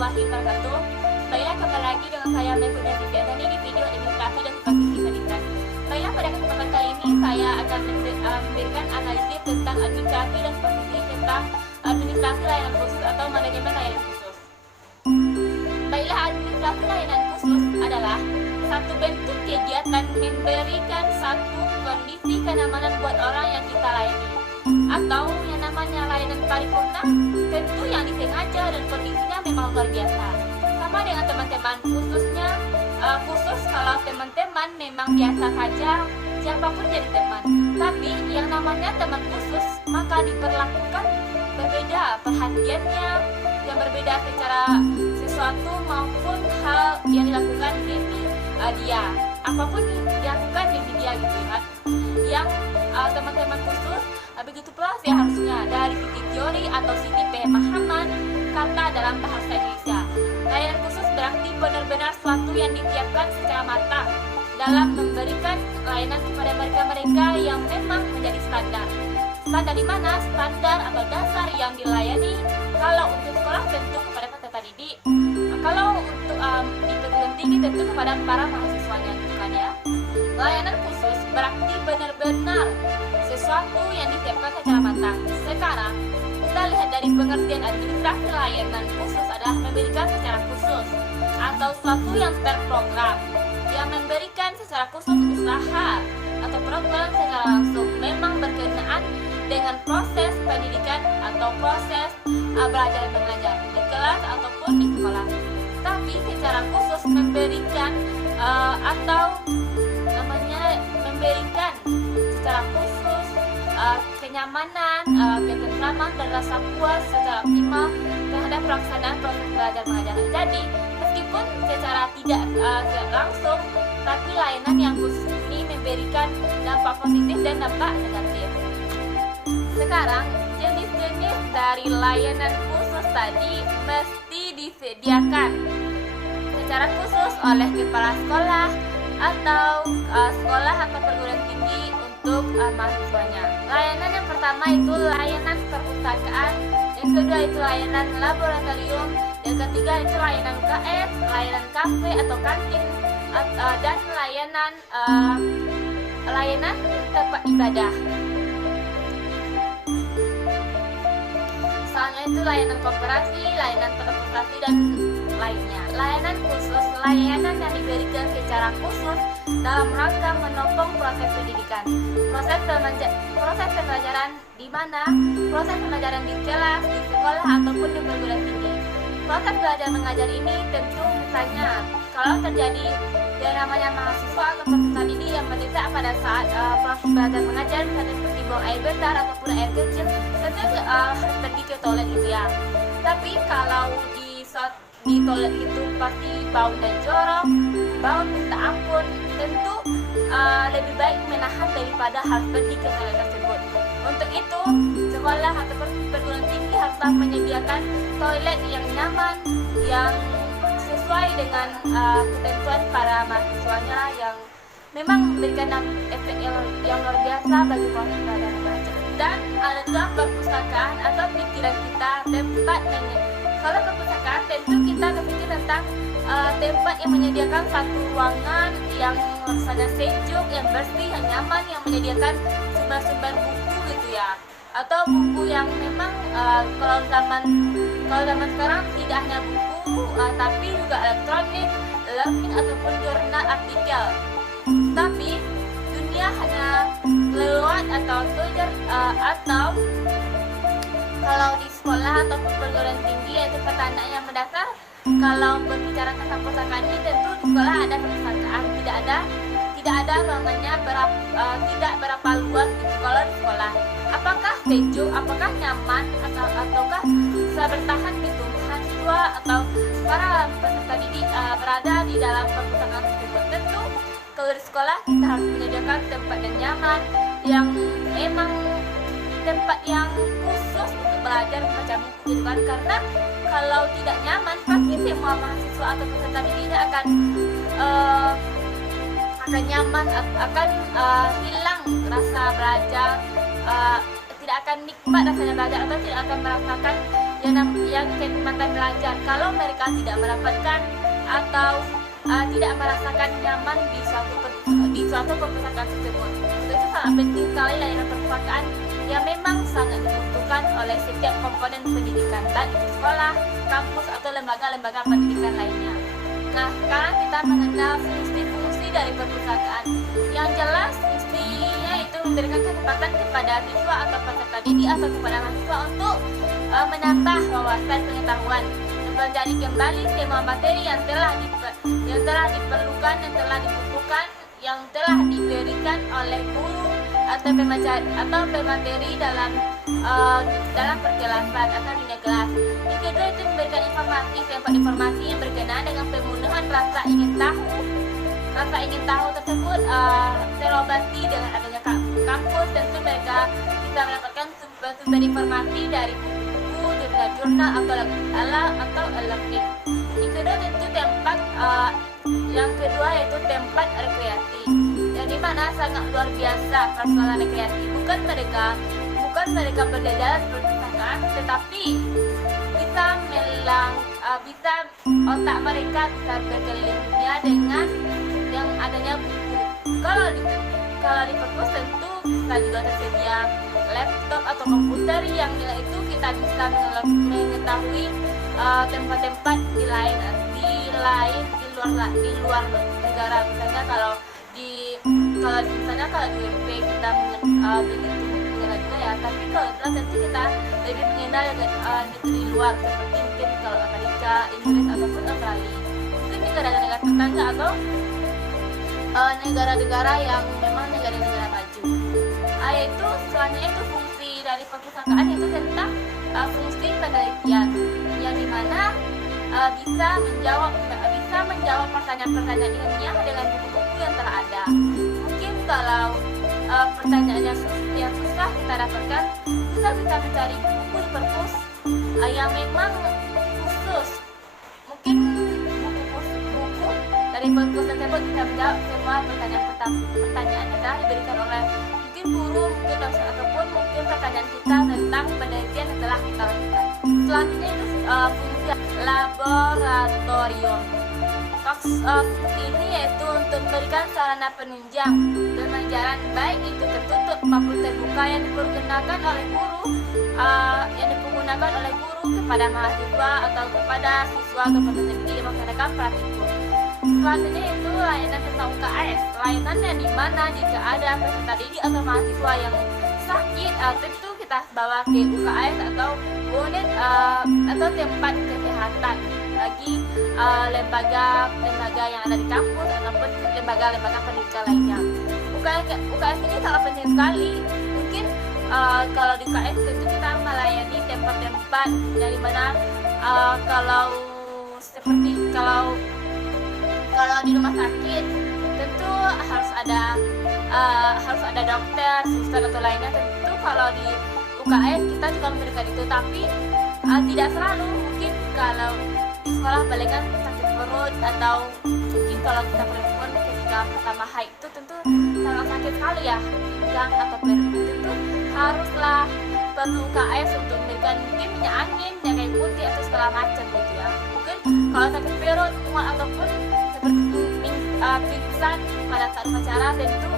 warahmatullahi wabarakatuh. Baiklah, kembali lagi dengan saya Mevina Fitriani di video administrasi dan supervisi pendidikan. Baiklah, pada kesempatan kali ini saya akan memberikan analisis tentang administrasi dan supervisi tentang administrasi layanan khusus atau manajemen layanan khusus. Baiklah, administrasi layanan khusus adalah satu bentuk kegiatan memberikan satu kondisi kenyamanan buat orang yang kita layani, atau yang namanya layanan paripurna tentu yang disengaja dan kondisinya memang luar biasa. Sama dengan teman-teman, khusus kalau teman-teman memang biasa saja, siapapun jadi teman. Tapi yang namanya teman khusus maka diperlakukan berbeda perhatiannya, yang berbeda secara sesuatu maupun hal yang dilakukan demi dia, apapun yang dilakukan demi dia gitu kan. Yang teman-teman khusus begitu pula seharusnya dari sisi teori atau sisi pemahaman kata dalam bahasa Indonesia. Layanan khusus berarti benar-benar suatu yang disiapkan secara matang dalam memberikan layanan kepada mereka-mereka yang memang menjadi standar. Standar di mana? Standar atau dasar yang dilayani. Kalau untuk sekolah tentu kepada peserta didik, kalau untuk di perguruan tinggi tentu kepada para mahasiswanya gitu kan ya. Layanan khusus berarti benar-benar sesuatu yang disiapkan secara matang. Sekarang kita lihat dari pengertian administrasi layanan khusus adalah memberikan secara khusus atau suatu yang terprogram, yang memberikan secara khusus usaha atau program secara langsung memang berkenaan dengan proses pendidikan atau proses belajar mengajar di kelas ataupun di sekolah. Tapi secara khusus memberikan atau namanya memberikan secara khusus kenyamanan, ketentraman dan rasa puas secara optimal terhadap pelaksanaan proses belajar mengajar. Jadi meskipun secara tidak langsung, tapi layanan yang khusus ini memberikan dampak positif dan dampak negatif. Sekarang jenis-jenis dari layanan khusus tadi mesti disediakan secara khusus oleh kepala sekolah atau sekolah atau perguruan tinggi untuk mahasiswanya. Layanan yang pertama itu layanan perpustakaan, yang kedua itu layanan laboratorium, yang ketiga itu layanan UKS, layanan kafe atau kantin, dan layanan tempat ibadah. Misalnya itu layanan koperasi, layanan transportasi dan lainnya. Layanan khusus, layanan yang diberikan secara khusus dalam rangka menopang proses pendidikan. Proses pembelajaran di mana? Proses pembelajaran di kelas, di sekolah ataupun di perguruan tinggi. Proses belajar mengajar ini tentu misalnya kalau terjadi yang namanya mahasiswa atau peserta didik yang mendesak pada saat proses belajar mengajar, misalnya seperti buang air besar ataupun air kecil, tentu harus pergi ke toilet gitu ya. Tapi kalau di toilet itu pasti bau dan jorok, bau minta ampun, tentu lebih baik menahan daripada harus pergi ke toilet tersebut. Untuk itu, sekolah atau perguruan tinggi haruslah menyediakan toilet yang nyaman, yang sesuai dengan ketentuan para mahasiswanya, yang memang memberikan efek yang luar biasa bagi proses belajar mengajar. Dan ada juga perpustakaan atau pikiran kita tempat kalau perpustakaan tentu kita berpikir tentang tempat yang menyediakan satu ruangan yang rasanya sejuk, yang bersih, yang nyaman, yang menyediakan sumber-sumber buku gitu ya, atau buku yang memang kalau zaman sekarang tidak hanya buku tapi juga elektronik, learning ataupun jurnal artikel. Tapi dunia hanya lewat atau belajar atau kalau di sekolah atau perguruan tinggi yaitu pertanyaan yang mendasar. Kalau berbicara tentang perpustakaan ini tentu di sekolah ada perpustakaan, tidak ada ruangannya tidak berapa luas gitu. Kalau di sekolah apakah sejuk, apakah nyaman ataukah bisa bertahan gitu mahasiswa atau para peserta didik berada di dalam perpustakaan tersebut. Tentu kalau di sekolah kita harus menyediakan tempat yang nyaman, yang emang tempat yang khusus untuk belajar membaca buku gitu kan. Karena kalau tidak nyaman pasti semua mahasiswa atau peserta didik akan nyaman, akan hilang rasa belajar, tidak akan nikmat rasanya belajar atau tidak akan merasakan yang kenikmatan belajar kalau mereka tidak mendapatkan atau tidak merasakan nyaman di suatu perpustakaan tersebut. Untuk itu sangat penting sekali layanan perpustakaan yang memang sangat dibutuhkan oleh setiap komponen pendidikan, baik di sekolah, kampus, atau lembaga-lembaga pendidikan lainnya. Nah, sekarang kita mengenal fungsi-fungsi dari perpustakaan. Yang jelas, fungsinya itu memberikan kesempatan kepada siswa atau peserta didik atau kepada mahasiswa untuk menambah wawasan pengetahuan, mempelajari kembali semua materi yang telah diperlukan, yang telah dibutuhkan, yang telah diberikan oleh guru atau pemateri dalam perjelasan atau dunia kelas. Yang kedua itu memberikan informasi yang berkenaan dengan pemenuhan rasa ingin tahu tersebut terobati dengan adanya kampus. Tentu mereka bisa mendapatkan sumber informasi dari buku, jurnal atau elektronik. Yang kedua yaitu tempat rekreasi, yang dimana sangat luar biasa persoalan rekreasi. Bukan mereka berjalan perpustakaan, tetapi bisa otak mereka bisa berkeliling dunia dengan yang adanya buku. Kalau di perpus tentu bisa juga tersedia laptop atau komputer yang itu kita bisa mengetahui tempat-tempat di luar negara. Misalnya kalau di UMP kita mengenal juga ya, tapi kalau tentu kita lebih mengenal negeri luar seperti mungkin kalau Amerika, Inggris ataupun Australia, mungkin negara-negara tetangga atau negara-negara yang memang negara-negara maju. Yaitu selanjutnya itu fungsi dari perpustakaan itu tentang fungsi penelitian, yang dimana bisa menjawab pertanyaan-pertanyaan ilmiah dengan buku-buku yang telah ada. Mungkin kalau pertanyaan yang susah kita dapatkan, kita bisa mencari buku di perpus yang memang khusus. Mungkin buku dari perpus tersebut bisa menjawab semua pertanyaan yang telah diberikan oleh mungkin guru, mungkin dosen, ataupun mungkin pertanyaan kita tentang penelitian yang telah kita lakukan. Selanjutnya itu fungsi laboratorium. Fungsi ini yaitu untuk memberikan sarana penunjang pembelajaran, baik itu tertutup maupun terbuka, yang dipergunakan oleh guru kepada mahasiswa atau kepada siswa atau peserta didik melaksanakan praktikum. Selanjutnya itu layanan tentang UKS, layanan yang dimana jika ada peserta didik atau mahasiswa yang sakit, tentu kita bawa ke UKS atau unit atau tempat kesehatan bagi lembaga yang ada di kampus ataupun lembaga pendidikan lainnya. UKS ini sangat penting sekali. Mungkin kalau di UKS tentu kita melayani tempat-tempat yang dimana kalau di rumah sakit tentu harus ada dokter, suster atau lainnya. Tentu kalau di UKS kita juga memberikan itu, tapi tidak selalu. Mungkin kalau di sekolah palingan sakit perut, atau mungkin kalau kita perempuan ketika pertama haid itu tentu sangat sakit sekali ya, pinggang atau perut, tentu haruslah perlu UKS untuk memberikan mungkin minyak angin, minyak kayu putih atau segala macam gitu ya. Mungkin kalau sakit perut, mual ataupun seperti pingsan pada saat upacara, tentu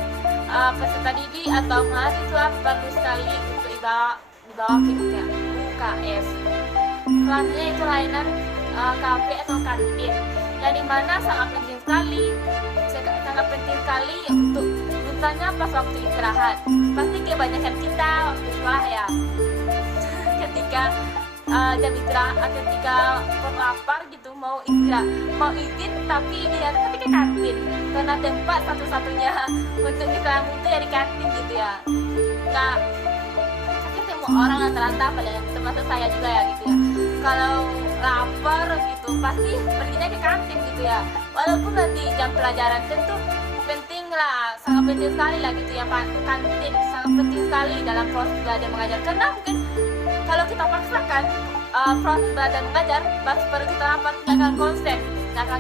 peserta didik atau mahasiswa perlu sekali untuk dibawa ke UKS. Selanjutnya itu layanan kafe atau kantin, yang dimana sangat penting sekali untuk misalnya pas waktu istirahat. Pasti kebanyakan kita waktu sekolah ya, ketika jam istirahat, ketika lapar gitu mau izin tapi dilihat ke kantin, karena tempat satu-satunya untuk istirahat itu ya di kantin gitu ya. Nah, semua orang rata-rata, termasuk saya juga ya gitu ya, kalau lapar gitu pasti perginya ke kantin gitu ya. Walaupun nanti jam pelajaran tentu penting lah, sangat penting sekali lah gitu ya, kantin sangat penting sekali dalam proses belajar mengajar. Karena mungkin kalau kita paksakan proses belajar mengajar, baru kita lapar, nggak akan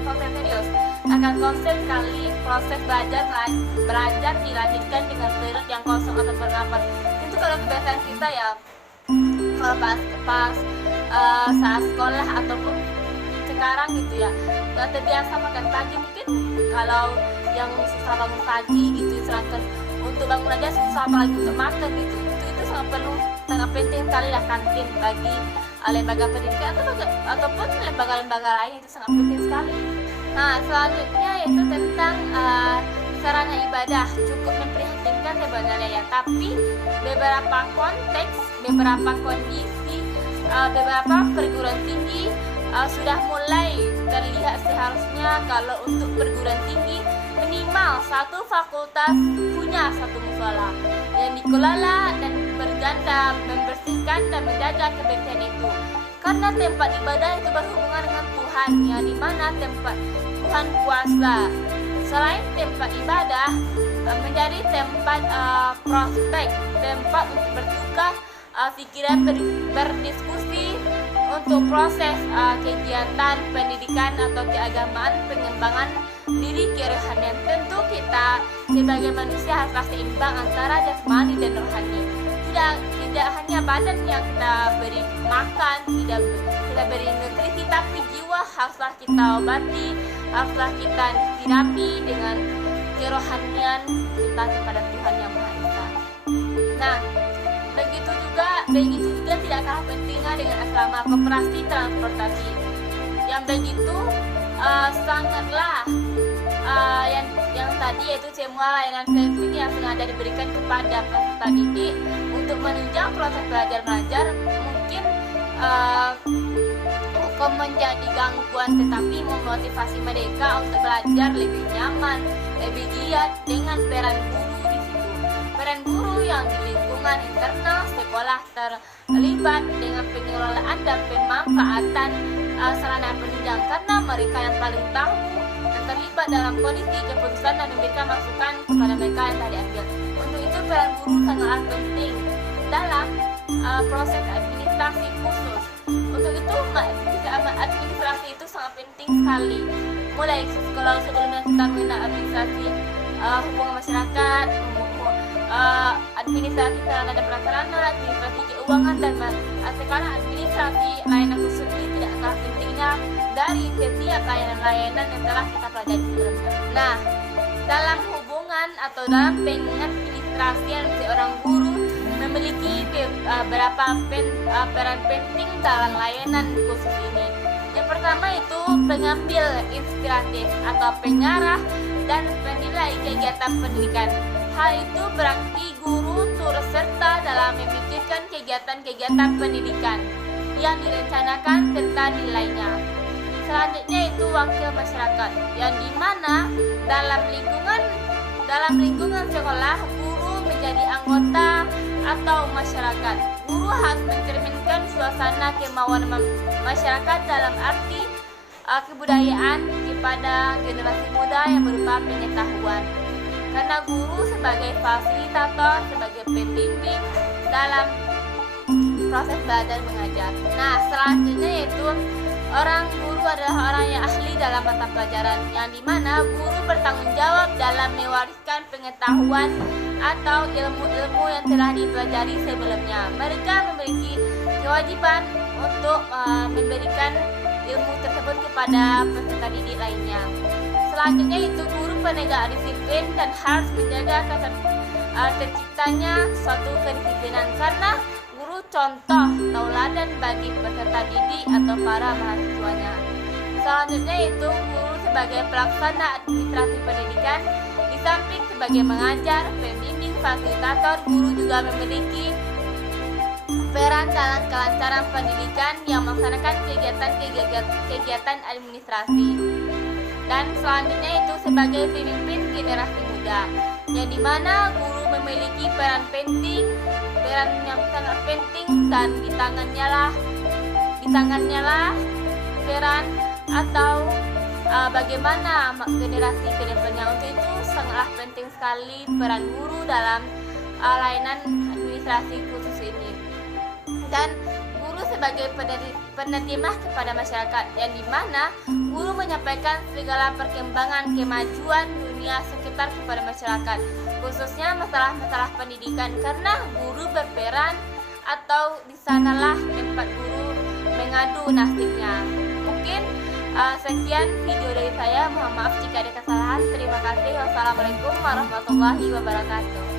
konsen serius, akan konsen sekali proses belajar dilanjutkan dengan perut yang kosong atau bernapas. Itu kalau kebiasaan kita ya, kalau pas saat sekolah ataupun sekarang gitu ya, nggak terbiasa makan pagi. Mungkin kalau yang susah bangun pagi gitu, sedangkan untuk bangun aja susah apalagi untuk makan gitu, itu sangat perlu, sangat penting sekali lah kantin bagi lembaga pendidikan ataupun lembaga-lembaga lain, itu sangat penting sekali. Nah, selanjutnya yaitu tentang sarana ibadah. Cukup memprihatinkan sebenarnya ya, tapi beberapa konteks, beberapa kondisi, beberapa perguruan tinggi sudah mulai terlihat seharusnya kalau untuk perguruan tinggi minimal satu fakultas punya satu musola yang dikelola dan berganda membersihkan dan menjaga kebersihan itu, karena tempat ibadah itu berhubungan dengan Tuhan, yang dimana tempat Tuhan kuasa. Selain tempat ibadah, menjadi tempat prospek, tempat untuk bertukar pikiran, berdiskusi untuk proses kegiatan pendidikan atau keagamaan, pengembangan diri kerohanian. Tentu kita sebagai manusia harus seimbang antara jasmani dan rohani. Tidak hanya badan yang kita beri makan, kita beri nutrisi, tapi jiwa haruslah kita obati, haruslah kita sirami dengan kerohanian kita kepada Tuhan Yang Maha Esa. Nah, begitu juga tidak kalah pentingnya dengan asrama koperasi transportasi yang begitu sangatlah yang tadi, yaitu semua layanan penting yang sengaja diberikan kepada peserta didik untuk menunjang proses belajar mengajar mungkin bukan menjadi gangguan, tetapi memotivasi mereka untuk belajar lebih nyaman, lebih giat dengan peran guru di situ. Peran guru yang di lingkungan internal sekolah terlibat dengan pengelolaan dan pemanfaatan sarana penunjang, karena mereka yang paling tahu dan terlibat dalam kondisi keputusan dan memberikan masukan kepada mereka yang tadi ambil. Untuk itu peran guru sangatlah penting dalam proses administrasi khusus. Untuk itu administrasi itu sangat penting sekali. Mulai kalau sebelumnya kita mengenal administrasi hubungan masyarakat, administrasi sarana dan prasarana, administrasi keuangan, dan sekarang administrasi layanan khusus ini tidak kalah pentingnya dari setiap layanan-layanan yang telah kita pelajari sebelumnya. Nah, dalam hubungan atau dalam pengadministrasian seorang guru memiliki beberapa peran penting dalam layanan khusus ini. Yang pertama itu pengambil inspiratif atau pengarah dan penilai kegiatan pendidikan. Hal itu berarti guru turut serta dalam memikirkan kegiatan-kegiatan pendidikan yang direncanakan serta nilainya. Selanjutnya itu wakil masyarakat, yang dimana dalam lingkungan sekolah guru menjadi anggota atau masyarakat. Guru harus mencerminkan suasana kemauan masyarakat dalam arti kebudayaan kepada generasi muda yang berupa pengetahuan. Karena guru sebagai fasilitator, sebagai pembimbing dalam proses belajar mengajar. Nah, selanjutnya yaitu orang guru adalah orang yang ahli dalam mata pelajaran, yang dimana guru bertanggung jawab dalam mewariskan pengetahuan atau ilmu-ilmu yang telah dipelajari sebelumnya. Mereka memiliki kewajiban untuk memberikan ilmu tersebut kepada peserta didik lainnya. Selanjutnya itu guru penegak disiplin dan harus menjaga terciptanya suatu kedisiplinan, karena guru contoh tauladan bagi peserta didik atau para mahasiswanya. Selanjutnya itu guru sebagai pelaksana administrasi pendidikan. Di samping sebagai mengajar, pembimbing, fasilitator, guru juga memiliki peran dalam kelancaran pendidikan yang melaksanakan kegiatan administrasi. Dan selanjutnya itu sebagai pemimpin generasi muda, yang dimana guru memiliki peran yang sangat penting, dan di tangannya lah peran atau bagaimana generasi ke depannya. Untuk itu sangatlah penting sekali peran guru dalam layanan administrasi khusus ini. Dan guru sebagai penerjemah kepada masyarakat, yang dimana guru menyampaikan segala perkembangan kemajuan dunia sekitar kepada masyarakat, khususnya masalah-masalah pendidikan, karena guru berperan atau di sanalah tempat guru mengadu nasibnya. Mungkin sekian video dari saya. Mohon maaf jika ada kesalahan. Terima kasih. Wassalamualaikum warahmatullahi wabarakatuh.